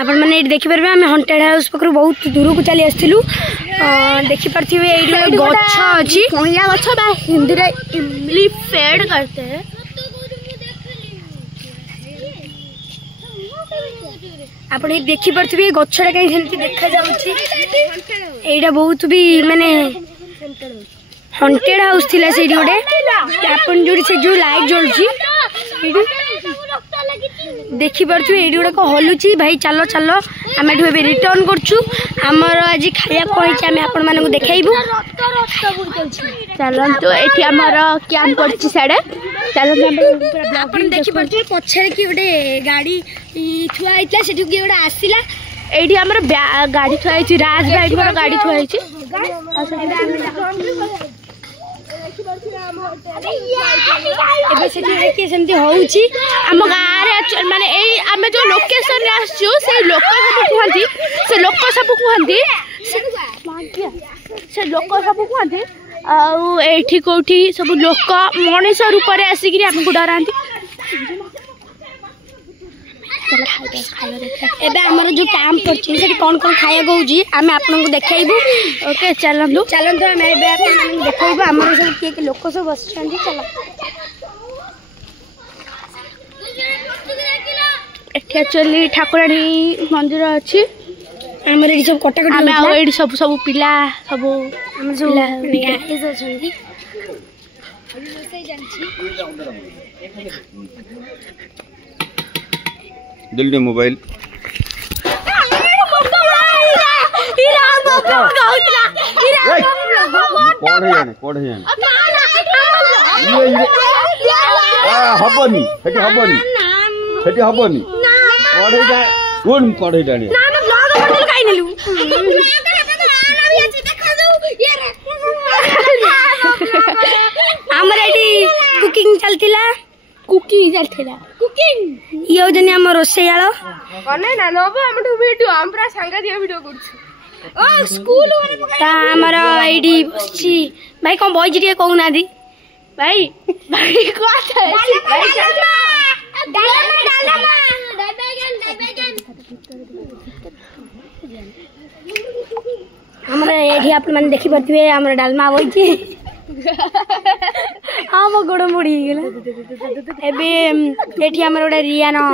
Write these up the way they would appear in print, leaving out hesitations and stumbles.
आपण मैंने देखिपारे आम हंटेड हाउस पाखु बहुत दूर को चली आसलु देखिपे ये गछ अच्छी कंया गछ हिंदी में इमली फेड करते हैं। आप देखिपे गछटा कहीं देखा जाऊँगा बहुत भी माने हंटेड हाउस थिला से गोटे अपन जो लाइट जलुची देखी पारे ये गुड़ाक हलुची भाई चलो चलो आम ये रिटर्न करछु आमर आज खाया कहीं आम आपण मानक देखु चलतु ये आमर कैंप पड़ी साड़े चलते देखी पारे पछे कि गोटे गाड़ी थुआई से गोटे आसला ये आमर गाड़ी थुआई राज भाई गाड़ी थुआई आम गाँव माने आम जो लोकेशन आसचु से लोक सब कहती से लोक सब कहती आठी कौटी सब लोक मनीष रूप में आसिक आमको डराती। एबे हमर जो कैंप पड़छि से कौन कौन खाया गौजी आमे आपन को देखाइबू। ओके चलंदु चलंदु आमे एबे आपन को देखाइबू हमर सब के लोक सब बसछंदी। चल एठी एक्चुअली ठाकुराणी मंदिर अछि हमर एठी सब कटाकटी आमे आ एठी सब सब पिला सब हमर सब गाइस अछंदी जल्दी मोबाइल हबनी कुकिंग चलतिला ये जनी हम रोसैयाल ना नब हम वीडियो हम पूरा सांगा दिया वीडियो करछु ओ स्कूल ता हमर आईडी बसची भाई कोन बॉय जी कहू ना दी भाई भाई को है भाई हमरा एठी आप मन देखि परथिबे हमरा डालमा होई छी हाँ मो गोड़ मुड़ी गला एबे एठी हमर ओडा रियानो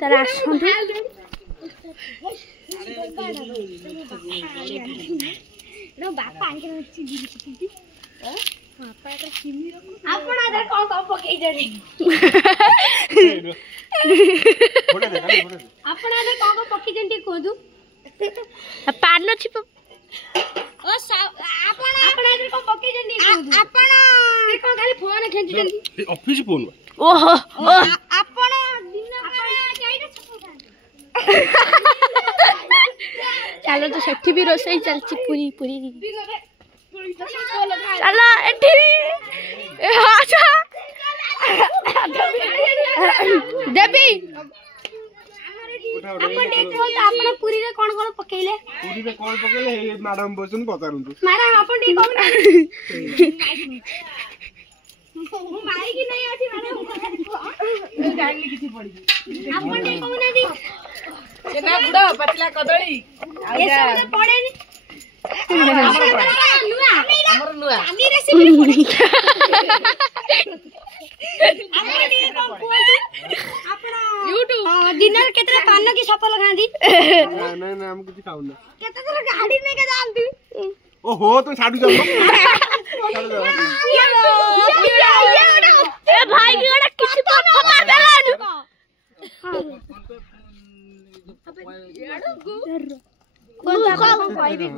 तार आसंतु नो बापा आके छी गिरी बापा का किमी आपण आदर कोन को पकई जरी आपण आदर कोन को पकई जंती कोदु पान छिप ओ आपण आपण आदर को पकई जंती कोदु आपण के कोन खाली फोन खेंची जंती ऑफिस फोन ओहो आपण दिन जाईना चलो तो सेठी भी रोसई चलची पूरी पूरी चलो एठी अच्छा देबी आपण देखो आपण पूरी रे कोन कोन पकेइले हे मैडम बसन पतारंतु मैडम आपण डी कहू मु माई की नहीं आसी मैडम गाली किछि पड़ी आपण डी कहू ना दी सेना गुडा पतला कदली ये सब पड़े नी हमर नुआ आमी रेसिपी पड़ी आपण डी को कोल आपण यूट्यूब डिनर केतरा पान की सफल खांदी ना ना हम किछि खाउ ना केतरा गाड़ी में के जानती ओहो तो साडू जाओ ए भाई की गोटा किछि तो फमा देलानु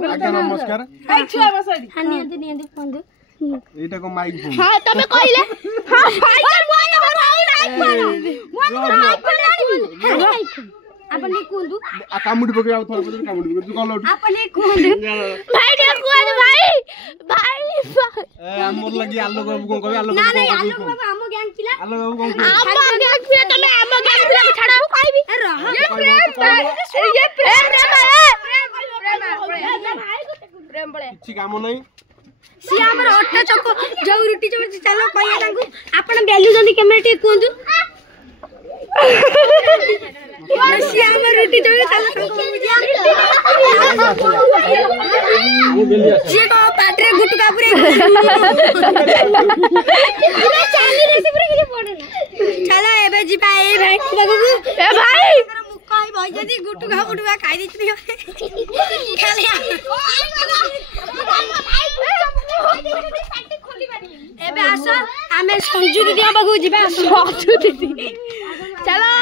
आज्ञा नमस्कार आई छुआ बसडी हानियंती नियंती फोन दे एटा को माइक फोन हां तमे कइले हां भाई मोय भरो आई फोन आपण ने कोंदु आ कामुडी पके आ थोर पके कामुडी पके तू कॉल आउट आपण ने कोंदु भाई दे कोन भाई भाई ए हमर लगी आलो बाबू कोन कहबे आलो ना नहीं आलो बाबू हमो गैंग पिला आलो बाबू कोन आम गैंग पे तमे आम गैंग पे छाड़ा खाइबी ये प्रेम प्रेम बळे किछि काम नहीं सी हमर ऑटो चको जो रुटी जो चलो कहिया तांगु आपण वैल्यू जंदी कैमरा टी कोंदु श्याम रोटी जगह चल जी को पाटरे गुटका पूरे चलो एबे जीबा ए भाई देखो ए भाई मुकाई भाई जदी गुटका खाई दैछि खाली एबे आसो आमे संजू दीदी बाबू जीबा संजू दीदी चलो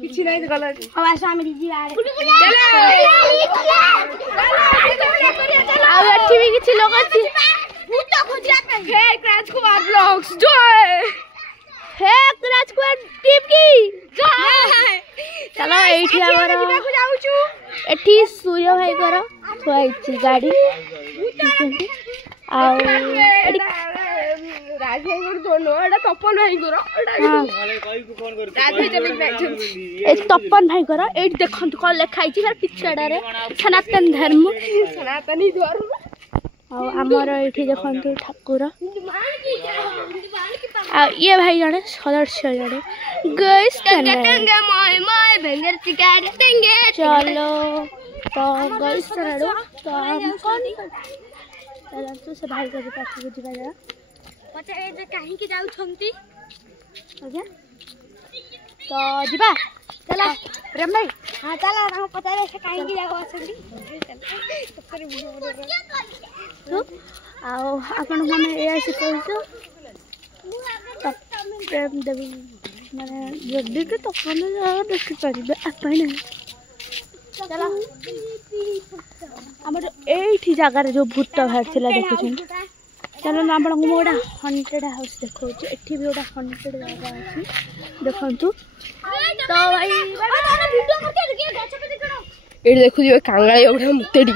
किछि नै गला अब आसो आमे दीदी आरे आ एठी भी किछि लोग अछि भूत खोजिया पे हे क्रैच कुमार ब्लॉग्स जय हे क्रैच कुमार टीम की जय चलो एठी हमर जाउछु एठी सूर्य भाई कर थुआइछि गाड़ी आ राज भाई कर दोनो एटा तपन भाई कर एटा राज भाई चले ए तपन भाई कर एठी देखंतु को लिखाइछि सर पिछड़ा रे सनातन धर्म सनातनी धर्म आ हमर एठी देखंतु ठाकुर आ ये भाई जने सदस्य जने गाइस टंगे मोय भेंगर चिकार देंगे चलो तो गाइस चलो तो हम कौन चलो तो से भाई को पास को जीवा जा पछे ए जे काहे की जाउ छंती आज्ञा तो जीवा चलो प्रेम भाई हां चला हम पता रे से काहे की जाउ छंती तो आओ आपण माने ए ऐसे कहछो प्रेम देबी माने जल्दी के तो अपन देख परिबे आपण चलो हमर एठी जगह रे जो भूत बाहर थिला देखुछन चलो ना आपण को मोडा हॉन्टेड हाउस देखो एठी भी ओडा हॉन्टेड जगह अछि देखंतु तो भाई वीडियो करते के गछ पे देखो एठी देखु दियो कांगाळी ओडा मुते डी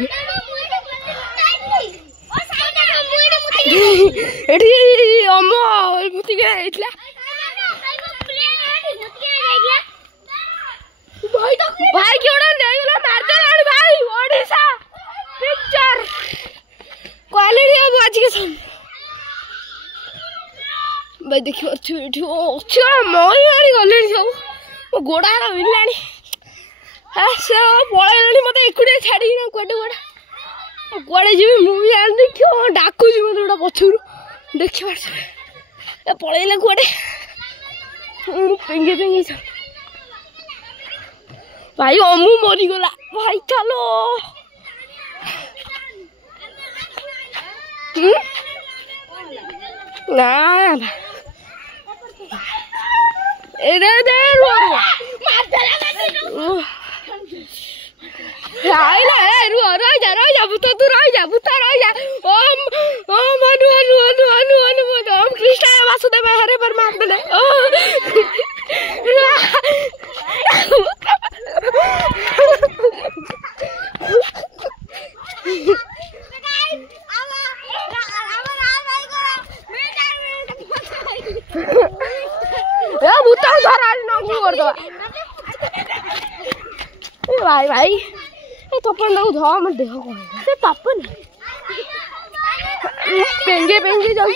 एठी अम्मा मुती के आइतला भाई क्यों ले गला मार दे भाई ओडिसा पिक्चर क्वालिटी अब आज के सामने भाई देखियो अच्छी अच्छा मई आड़ी गले सब मो गोड़ा मिलानी हाँ से पलैलानी मत एकुटिया छाड़ी ना कड़े कड़े जी मुझे आन देखियो डाकुच मत गोटा पछरू देखी पार्छ पलैला कड़े पेंगे पेंगे भाई अमू मरीगला भाई चलो ना दे रह भूत तू रह जा ओम मनु ओम कृष्ण वासुदेव हरे परमात्मा भूत धरा कर दवा भाई तपन ध मोर देह कौन से तपन पेंगे जाऊ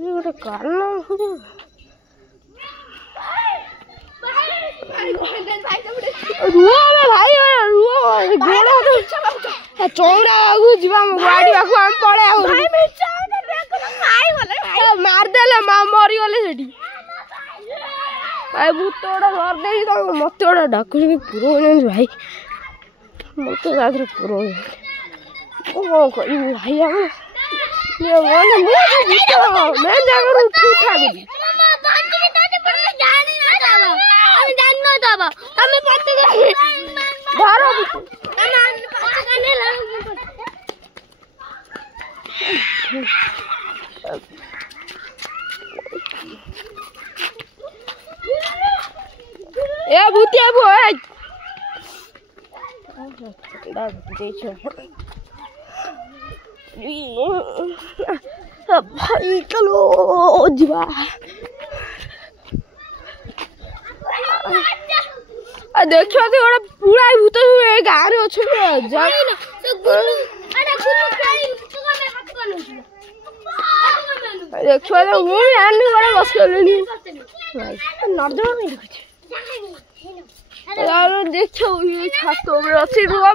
गोटे कारण रुआ भाई चौड़ा आगु जीवा गाड़ी पाखु हम पळे मारदेले मरी गले सेठी भाई भूत गोटा घर दे मत गोटा डाकुच पुरो भाई मत पुरो कौन कर भाई मैं जगह उठा गली ए भूतिया भाई चलो जीवा देखियो तो गोटे पूरा भूत गाँव में अच्छे देखियो तो मुझे बस नर्दमा देखियो छात अच्छी रुआ